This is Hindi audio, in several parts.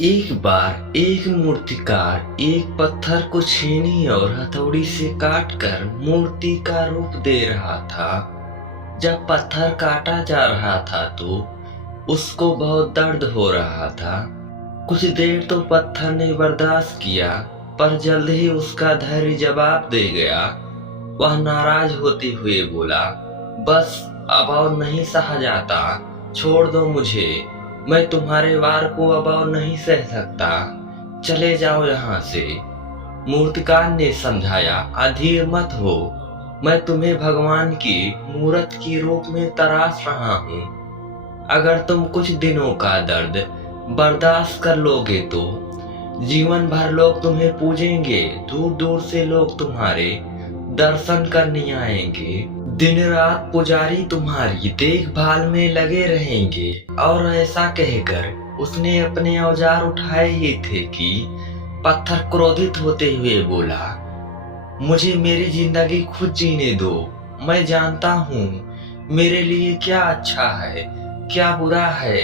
एक बार एक मूर्तिकार एक पत्थर को छेनी और हथौड़ी से काटकर मूर्ति का रूप दे रहा था। जब पत्थर काटा जा रहा था तो उसको बहुत दर्द हो रहा था। कुछ देर तो पत्थर ने बर्दाश्त किया, पर जल्द ही उसका धैर्य जवाब दे गया। वह नाराज होते हुए बोला, बस अब और नहीं सहा जाता, छोड़ दो मुझे। मैं तुम्हारे वार को अब और नहीं सह सकता, चले जाओ यहाँ से। मूर्तिकार ने समझाया, अधीर मत हो, मैं तुम्हें भगवान की मूरत की रूप में तराश रहा हूँ। अगर तुम कुछ दिनों का दर्द बर्दाश्त कर लोगे तो जीवन भर लोग तुम्हें पूजेंगे, दूर दूर से लोग तुम्हारे दर्शन करने आएंगे, दिन रात पुजारी तुम्हारी देखभाल में लगे रहेंगे। और ऐसा कहकर उसने अपने औजार उठाए ही थे कि पत्थर क्रोधित होते हुए बोला, मुझे मेरी जिंदगी खुद जीने दो। मैं जानता हूँ मेरे लिए क्या अच्छा है, क्या बुरा है।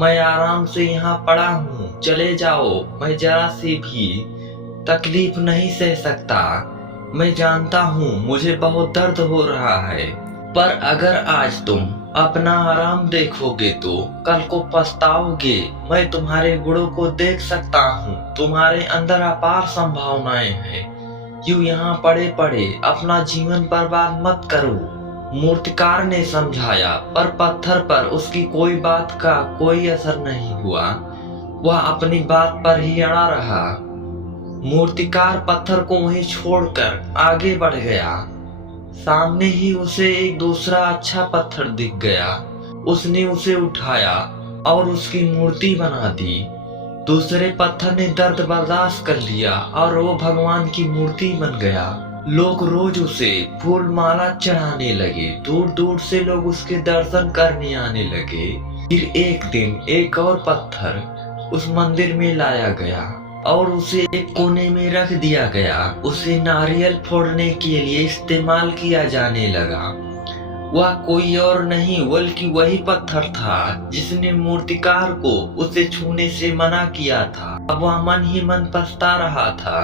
मैं आराम से यहाँ पड़ा हूँ, चले जाओ। मैं जरा से भी तकलीफ नहीं सह सकता। मैं जानता हूँ मुझे बहुत दर्द हो रहा है, पर अगर आज तुम अपना आराम देखोगे तो कल को पछताओगे। मैं तुम्हारे गुणों को देख सकता हूँ, तुम्हारे अंदर अपार संभावनाएं हैं। यूं यहाँ पड़े पड़े अपना जीवन बर्बाद मत करो। मूर्तिकार ने समझाया, पर पत्थर पर उसकी कोई बात का कोई असर नहीं हुआ। वह अपनी बात पर ही अड़ा रहा। मूर्तिकार पत्थर को वहीं छोड़कर आगे बढ़ गया। सामने ही उसे एक दूसरा अच्छा पत्थर दिख गया। उसने उसे उठाया और उसकी मूर्ति बना दी। दूसरे पत्थर ने दर्द बर्दाश्त कर लिया और वो भगवान की मूर्ति बन गया। लोग रोज उसे फूल माला चढ़ाने लगे, दूर दूर से लोग उसके दर्शन करने आने लगे। फिर एक दिन एक और पत्थर उस मंदिर में लाया गया और उसे एक कोने में रख दिया गया। उसे नारियल फोड़ने के लिए इस्तेमाल किया जाने लगा। वह कोई और नहीं बल्कि वही पत्थर था जिसने मूर्तिकार को उसे छूने से मना किया था। अब वह मन ही मन पछता रहा था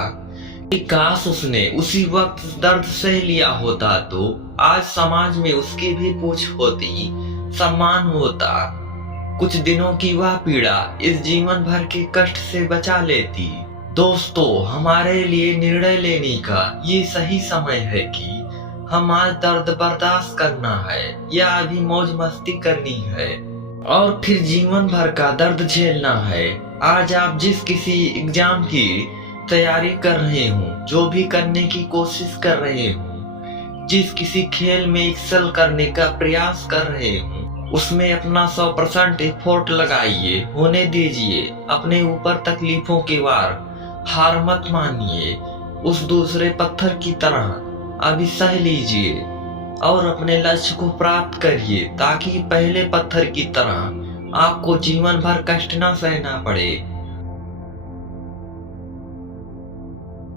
कि काश उसने उसी वक्त दर्द सह लिया होता तो आज समाज में उसकी भी पूछ होती, सम्मान होता। कुछ दिनों की वह पीड़ा इस जीवन भर के कष्ट से बचा लेती। दोस्तों, हमारे लिए निर्णय लेने का ये सही समय है कि हम आज दर्द बर्दाश्त करना है या अभी मौज मस्ती करनी है और फिर जीवन भर का दर्द झेलना है। आज आप जिस किसी एग्जाम की तैयारी कर रहे हो, जो भी करने की कोशिश कर रहे हो, जिस किसी खेल में एक्सेल करने का प्रयास कर रहे हो, उसमें अपना 100% एफर्ट लगाइए, होने दीजिए। अपने ऊपर तकलीफों के वार हार मत मानिए। उस दूसरे पत्थर की तरह अभी सह लीजिए और अपने लक्ष्य को प्राप्त करिए, ताकि पहले पत्थर की तरह आपको जीवन भर कष्ट न सहना पड़े।